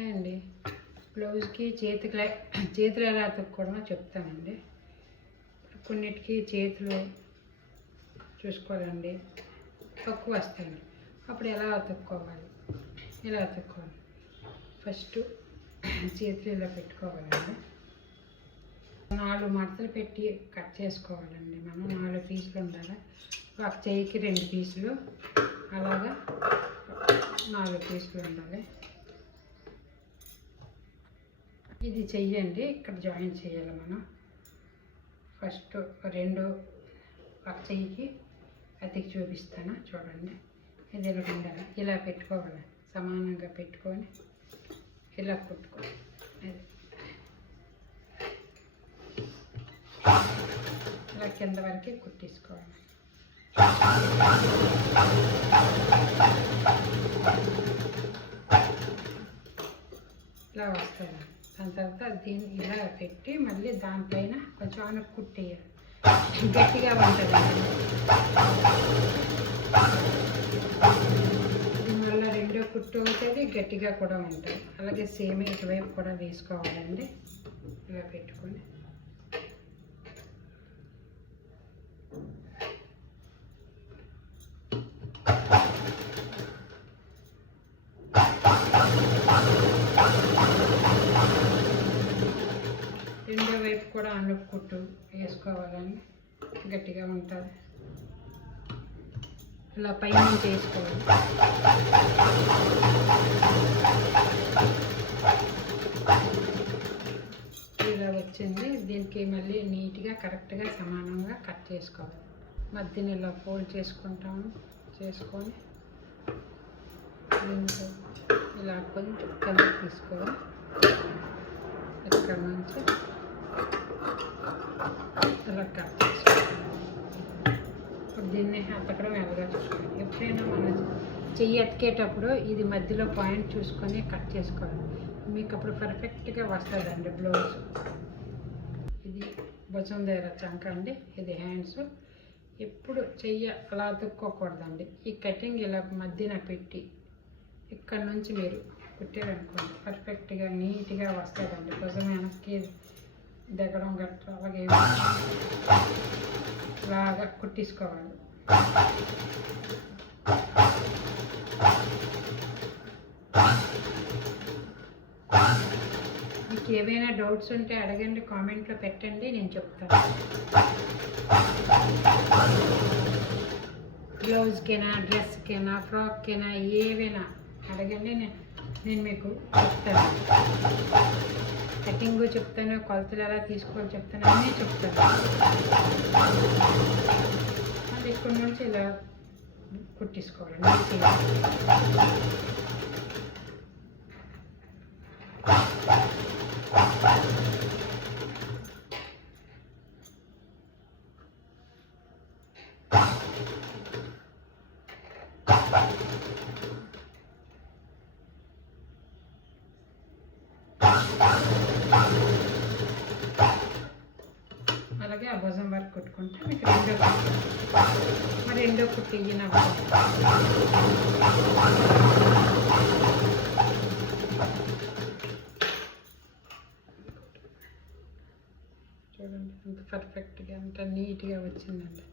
అండి బ్లౌజ్కి చేతులు ఎలా అతుక్కోవడమో చెప్తానండి. కొన్నిటికి చేతులు చూసుకోవాలండి, తక్కువ వస్తాయండి. అప్పుడు ఎలా అతుక్కోవాలి, ఫస్ట్ చేతులు ఇలా పెట్టుకోవాలండి. 4 మడతలు పెట్టి కట్ చేసుకోవాలండి. మనం 4 పీసులు ఉండాలి. ఒక చెయ్యికి 2 పీసులు, అలాగా 4 పీసులు ఉండాలి. ఇది చెయ్యండి, ఇక్కడ జాయిన్ చేయాలి మనం. ఫస్ట్ 2 ఒక చెయ్యికి అతికి చూపిస్తాను చూడండి. ఇది ఇలా ఉండాలి, ఇలా పెట్టుకోవాలి, సమానంగా పెట్టుకొని ఇలా కుట్టుకోవాలి. ఇలా కింద వరకు కుట్టేసుకోవాలి. ఇలా వస్తుంది. దాని తర్వాత దీన్ని ఇలా పెట్టి మళ్ళీ దానిపైన కొంచెం ఆనకు కుట్టేయాలి. గట్టిగా ఉంటుందండి. దీనివల్ల 2వ కుట్టు అవుతుంది, గట్టిగా కూడా ఉంటుంది. అలాగే సేమ్ ఇటువైపు కూడా వేసుకోవాలండి. ఇలా పెట్టుకొని రెండో వైపు కూడా అనుపు కుట్టు వేసుకోవాలండి, గట్టిగా ఉంటుంది. ఇలా పైన వేసుకోవాలి. ఇలా వచ్చింది. దీనికి మళ్ళీ నీట్గా కరెక్ట్గా సమానంగా కట్ చేసుకోవాలి. మధ్యన ఇలా ఫోల్డ్ చేసుకుంటాము, చేసుకొని దీంతో ఇలా కొంచెం కింద తీసుకోవాలి. ఇక్కడ నుంచి ఇలా కట్ చేసుకోవాలి. దీన్ని అతకడం ఎలాగా చూసుకోవాలి. ఎప్పుడైనా మనం చెయ్యి అతికేటప్పుడు ఇది మధ్యలో పాయింట్ చూసుకొని కట్ చేసుకోవాలి. మీకు అప్పుడు పర్ఫెక్ట్గా వస్తుందండి బ్లౌజ్. ఇది భుజం దగ్గర చంక అండి, ఇది హ్యాండ్స్. ఎప్పుడు చెయ్యి అలా అతుక్కోకూడదండి. ఈ కటింగ్ ఇలా మధ్యన పెట్టి ఇక్కడ నుంచి మీరు కుట్టారనుకోండి పర్ఫెక్ట్గా నీట్గా వస్తుందండి. భుజం వెనక్కి దిగడం గట్రా అలాగే బాగా కుట్టించుకోవాలి. మీకు ఏవైనా డౌట్స్ ఉంటే అడగండి, కామెంట్లో పెట్టండి, నేను చెప్తాను. బ్లౌజ్కైనా, డ్రెస్కైనా, ఫ్రాక్కైనా ఏవైనా అడగండి, నేను మీకు చెప్తాను. కటింగ్ చెప్తాను, కొలతలు ఎలా తీసుకోవాలి చెప్తాను, అన్నీ చెప్తాను. అది ఇక్కడి నుంచి ఇలా కుట్టించుకోవాలి. అలాగే ఆ భుజం వరకు కుట్టుకుంటే మీకు రెండో కుట్టు ఇయ్యన చూడండి ఎంత పర్ఫెక్ట్గా, ఎంత నీట్గా వచ్చిందండి.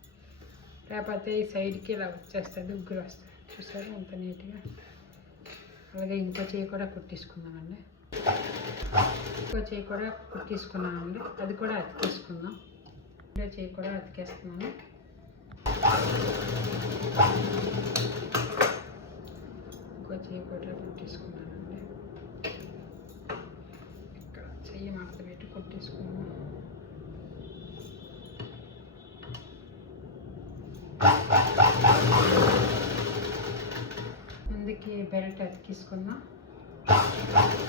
లేకపోతే ఈ సైడ్కి ఇలా వచ్చేస్తుంది, ఉగ్గురు వస్తుంది. చూసారు ఎంత నీట్గా. అలాగే ఇంకో చేయి కూడా కుట్టించుకుందామండి. అది కూడా అతికేసుకుందాం. ఇంకో చేయి కూడా అతికేస్తున్నాను. ఇంకో చేయి కూడా కుట్టించుకున్నానండి. ఇక్కడ చెయ్యి మడత పెట్టి కుట్టించుకున్నాను. ముందుకి బెల్ట్ అతికిసుకుందాం.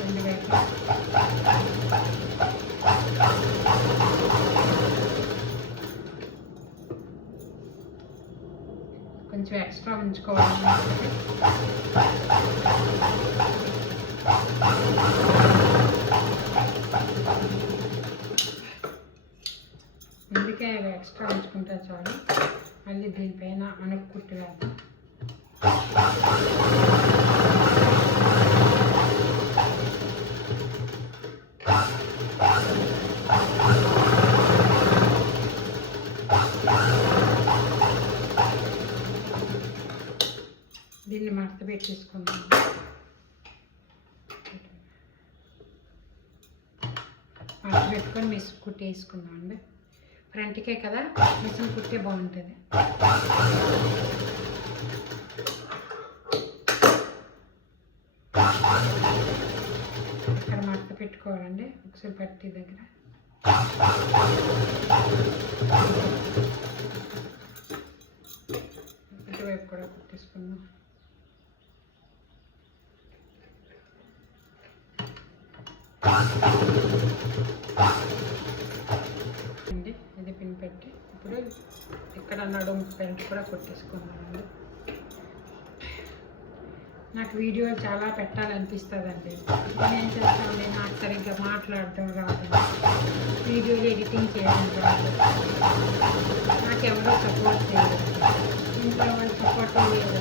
2 వైపులా కొంచెం ఎక్స్ట్రా ఉంచుకోవాలి. అందుకే అవి ఎక్స్ట్రా ఉంచుకుంటా చాలు. మళ్ళీ దీనిపైన అనుకు కుట్టు వేద్దాం. పెట్టేసుకున్నాను. మడత పెట్టుకొని మిషన్ కుట్టి వేసుకున్నాం అండి. ఫ్రంట్కే కదా మిషన్ కుట్టే బాగుంటుంది. ఇక్కడ మడత పెట్టుకోవాలండి ఒకసారి పట్టి దగ్గర. ఇటువైపు కూడా కుట్టేసుకుందాం. అండి ఇది పిన్ పెట్టి ఇప్పుడు ఇక్కడ నడుము బెల్ట్ కూడా కొట్టేసుకున్నానండి. నాకు వీడియోలు చాలా పెట్టాలనిపిస్తుందండి. నేను చేస్తాను, నాకు సరిగ్గా మాట్లాడటం రాదు, వీడియోలు ఎడిటింగ్ చేయడం రాదు, నాకు ఎవరో సపోర్ట్ చేయలేదు, ఇంట్లో వాళ్ళు సపోర్ట్ లేదు,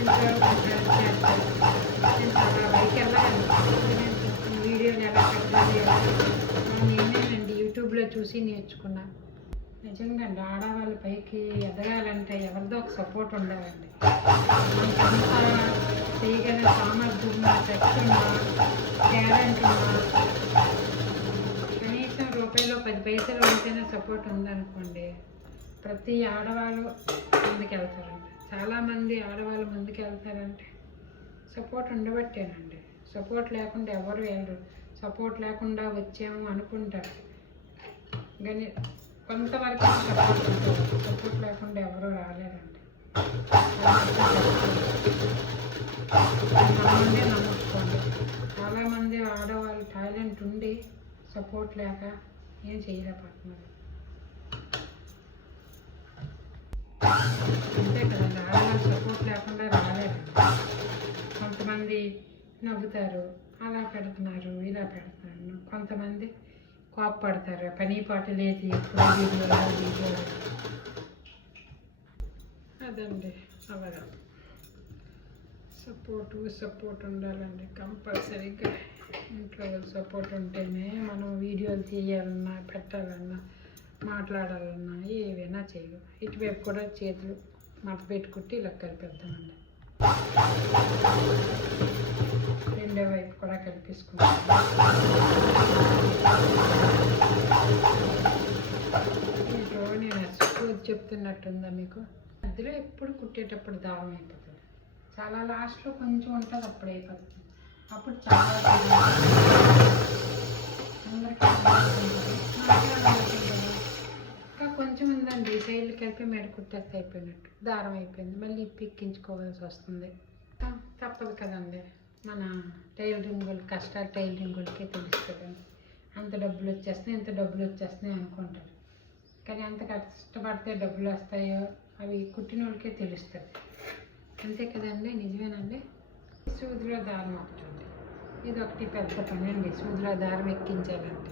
ఇంట్లో హెల్ప్ చేస్తారు. నేను చాలా బయట వెళ్ళాలి, వీడియోలు ఎలా పెట్టాలి నేనేనండి యూట్యూబ్లో చూసి నేర్చుకున్నా. నిజంగా అండి ఆడవాళ్ళ పైకి ఎదగాలంటే ఎవరిదో ఒక సపోర్ట్ ఉండాలండి. మనకంతా చేయగల సామర్థ్యం ఉన్నా, శక్తి ఉన్నా, టాలెంట్ ఉన్నా, కనీసం రూపాయలు 10 పైసలు ఉంటేనే సపోర్ట్ ఉందనుకోండి ప్రతి ఆడవాళ్ళు ముందుకు వెళ్తారండి. చాలామంది ఆడవాళ్ళు ముందుకు వెళ్తారంటే సపోర్ట్ ఉండబట్టేనండి. సపోర్ట్ లేకుండా ఎవరు వెళ్ళరు. సపోర్ట్ లేకుండా వచ్చాము అనుకుంటారు కానీ కొంతవరకు సపోర్ట్ ఉంటుంది. సపోర్ట్ లేకుండా ఎవరు రాలేరండి. నమ్మండి, నమ్ముకోండి. చాలామంది ఆడవాళ్ళు టాలెంట్ ఉండి సపోర్ట్ లేక ఏం చేయలేకపోతున్నారు. అంతే కదండి, ఆడవాళ్ళు సపోర్ట్ లేకుండా రాలేరండి. కొంతమంది నవ్వుతారు, అలా పెడుతున్నారు, ఇలా పెడుతున్నారు. కొంతమంది కోపపడతారు, పని పాట లేదు, ఎప్పుడు వీడియో. అదండి అలాగా సపోర్ట్ ఉండాలండి కంపల్సరీగా. ఇంట్లో వాళ్ళు సపోర్ట్ ఉంటేనే మనం వీడియోలు తీయాలన్నా, పెట్టాలన్నా, మాట్లాడాలన్నా ఏవైనా చేయగలం. ఇటువైపు కూడా చేతులు మడత పెట్టుకుంటే ఇలా కలిపేద్దామండి. రెండో వైపు కూడా కలిపేసుకుంటాం. ఇంట్లో నేను స్కూల్ చెప్తున్నట్టుందా మీకు? మధ్యలో ఎప్పుడు కుట్టేటప్పుడు దారం అయిపోతుంది. చాలా లాస్ట్లో కొంచెం ఉంటుంది, అప్పుడు అయిపోతుంది. అప్పుడు చాలా ఇంకా కొంచెం ఉందండి, సైడ్లు కలిపి మెడ కుట్టేస్తే అయిపోయినట్టు. దారం అయిపోయింది, మళ్ళీ ఇప్పించుకోవాల్సి వస్తుంది. తప్పదు కదండి, మన టైలరింగ్ వాళ్ళు కష్టాలు టైలరింగ్ వాళ్ళకే తెలుస్తుందండి. అంత డబ్బులు వచ్చేస్తున్నాయి, ఇంత డబ్బులు వచ్చేస్తున్నాయి అనుకుంటారు. కానీ ఎంత కష్టపడితే డబ్బులు వస్తాయో అవి కుట్టిన వాళ్ళకే తెలుస్తుంది. అంతే కదండి, నిజమేనండి. సూదిలో దారం ఒకటి ఉంది, ఇది ఒకటి పెద్ద పని అండి. సూదిలో దారం ఎక్కించాలంటే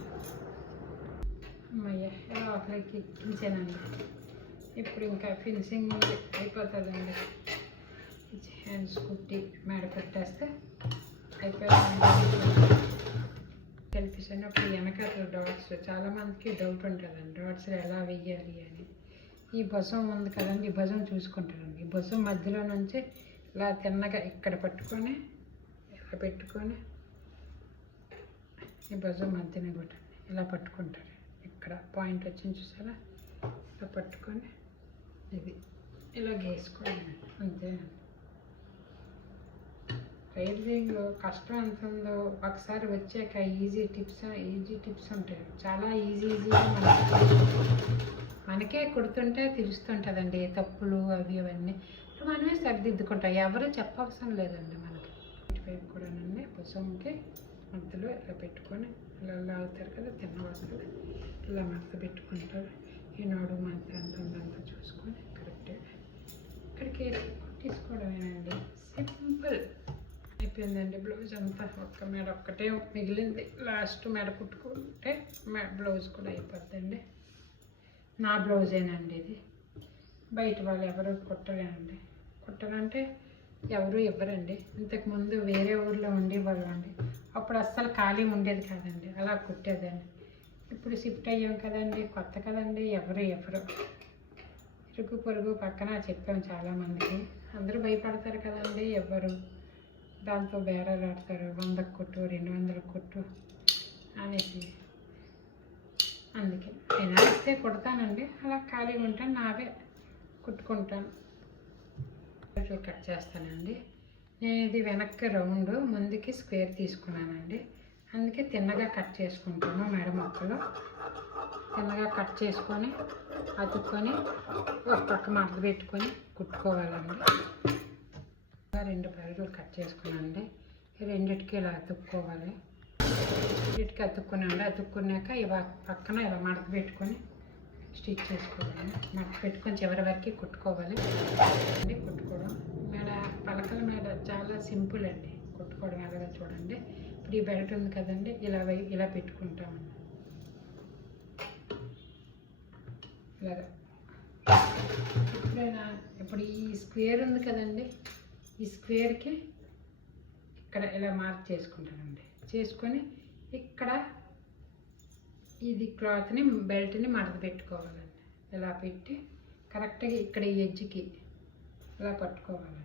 అమ్మయ్య ఎలా ఒకరికి ఎక్కించానండి. ఇప్పుడు ఇంకా ఫినిషింగ్ ఉంది, అయిపోతుందండి. హ్యాండ్స్ కుట్టి మేడ కట్టేస్తే అయిపోయింది. కలిపిస్తున్నప్పుడు వెనకాల డాట్స్ చాలామందికి డౌట్ ఉంటుందండి, డాట్స్ ఎలా వెయ్యాలి అని. ఈ భుజం ఉంది కదండి, ఈ భుజం చూసుకుంటారండి. ఈ భుజం మధ్యలో నుంచి ఇలా తిన్నగా ఇక్కడ పట్టుకొని ఇలా పెట్టుకొని ఈ భుజం మధ్యన కూడా ఇలా పట్టుకుంటారు. ఇక్కడ పాయింట్ వచ్చింది చూసారా, ఇలా పట్టుకొని ఇది ఇలా గీసుకోండి, అంతేనండి. టైలరింగ్లో కష్టం ఎంత ఉందో ఒకసారి వచ్చాక ఈజీ టిప్స్ ఉంటాయి. చాలా ఈజీగా మనకే కుడుతుంటే తెలుస్తుంటుందండి తప్పులు అవి అవన్నీ. మనమే సరిదిద్దుకుంటాం, ఎవరు చెప్పవసరం లేదండి మనకి. ఇటువైపు కూడానండి భుజంకి మధ్యలో ఇలా పెట్టుకొని ఇలా లాగుతారు కదా, తిన్నవాళ్ళు ఇలా మడత పెట్టుకుంటారు. ఈ నోడు మధ్య అంత ఉందంతా చూసుకొని కరెక్ట్గా ఇక్కడికి తీసుకోవడమేనండి, సింపుల్. అయిపోయిందండి బ్లౌజ్ అంతా. ఒక్క మెడ ఒక్కటే మిగిలింది, లాస్ట్ మెడ కుట్టుకుంటే బ్లౌజ్ కూడా అయిపోద్దండి. నా బ్లౌజేనండి ఇది, బయట వాళ్ళు ఎవరు కుట్టలేనండి. కుట్టనంటే ఎవరు ఇవ్వరండి. ఇంతకుముందు వేరే ఊర్లో ఉండేవాళ్ళు అండి, అప్పుడు అస్సలు ఖాళీ ఉండేది కాదండి, అలా కుట్టేదండి. ఇప్పుడు షిఫ్ట్ అయ్యాం కదండి, కొత్త కదండి, ఎవరు ఇరుగు పొరుగు పక్కన చెప్పాం చాలామందికి, అందరూ భయపడతారు కదండి, ఎవ్వరు దాంతో బేరాలు ఆడతారు, 100కు కొట్టు 200కు కొట్టు అనేసి. అందుకే నేను ఇస్తే కొడతానండి, అలా ఖాళీగా ఉంటాను, నావే కుట్టుకుంటాను. కట్ చేస్తానండి. నేను ఇది వెనక్కి రౌండ్, ముందుకి స్క్వేర్ తీసుకున్నానండి, అందుకే తిన్నగా కట్ చేసుకుంటాను. మెడ మొక్కలు తిన్నగా కట్ చేసుకొని అతుక్కొని ఒక పక్క మడత పెట్టుకొని కుట్టుకోవాలండి. 2 పైర్లు కట్ చేసుకున్నానండి, రెండిటికి ఇలా అతుక్కోవాలి. రెండిటికి అతుక్కున్నాండి. అతుక్కున్నాక ఇవ పక్కన ఇలా మడత పెట్టుకొని స్టిచ్ చేసుకోవాలి. మడత పెట్టుకొని చివరి వరకు కుట్టుకోవాలి అండి. కుట్టుకోవడం మేడ పలకల మేడ చాలా సింపుల్ అండి కుట్టుకోవడం. ఎలాగో చూడండి, ఇప్పుడు ఈ బెల్ట్ ఉంది కదండి, ఇలా పెట్టుకుంటామండి. ఇలాగా ఇప్పుడు ఈ స్క్వేర్ ఉంది కదండి, ఈ స్క్వేర్కి ఇక్కడ ఇలా మార్క్ చేసుకుంటానండి. చేసుకొని ఇక్కడ ఇది క్లాత్ని బెల్ట్ని మడత పెట్టుకోవాలండి. ఇలా పెట్టి కరెక్ట్గా ఇక్కడ ఈ ఎడ్జ్కి ఇలా పట్టుకోవాలండి.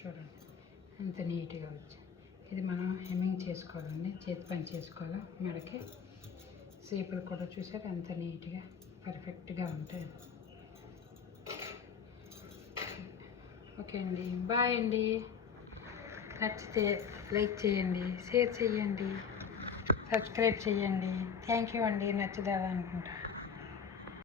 చూడండి ఎంత నీట్గా వచ్చి. ఇది మనం హెమ్మింగ్ చేసుకోవాలండి, చేతి పని చేసుకోవాలి. మెడకి సేపులు కూడా చూసారు ఎంత నీట్గా పర్ఫెక్ట్గా ఉంటాయి. ఓకే అండి, బాయ్ అండి. నచ్చితే లైక్ చేయండి, షేర్ చేయండి, సబ్స్క్రైబ్ చేయండి. థ్యాంక్ యూ అండి. నచ్చదా అనుకుంటా.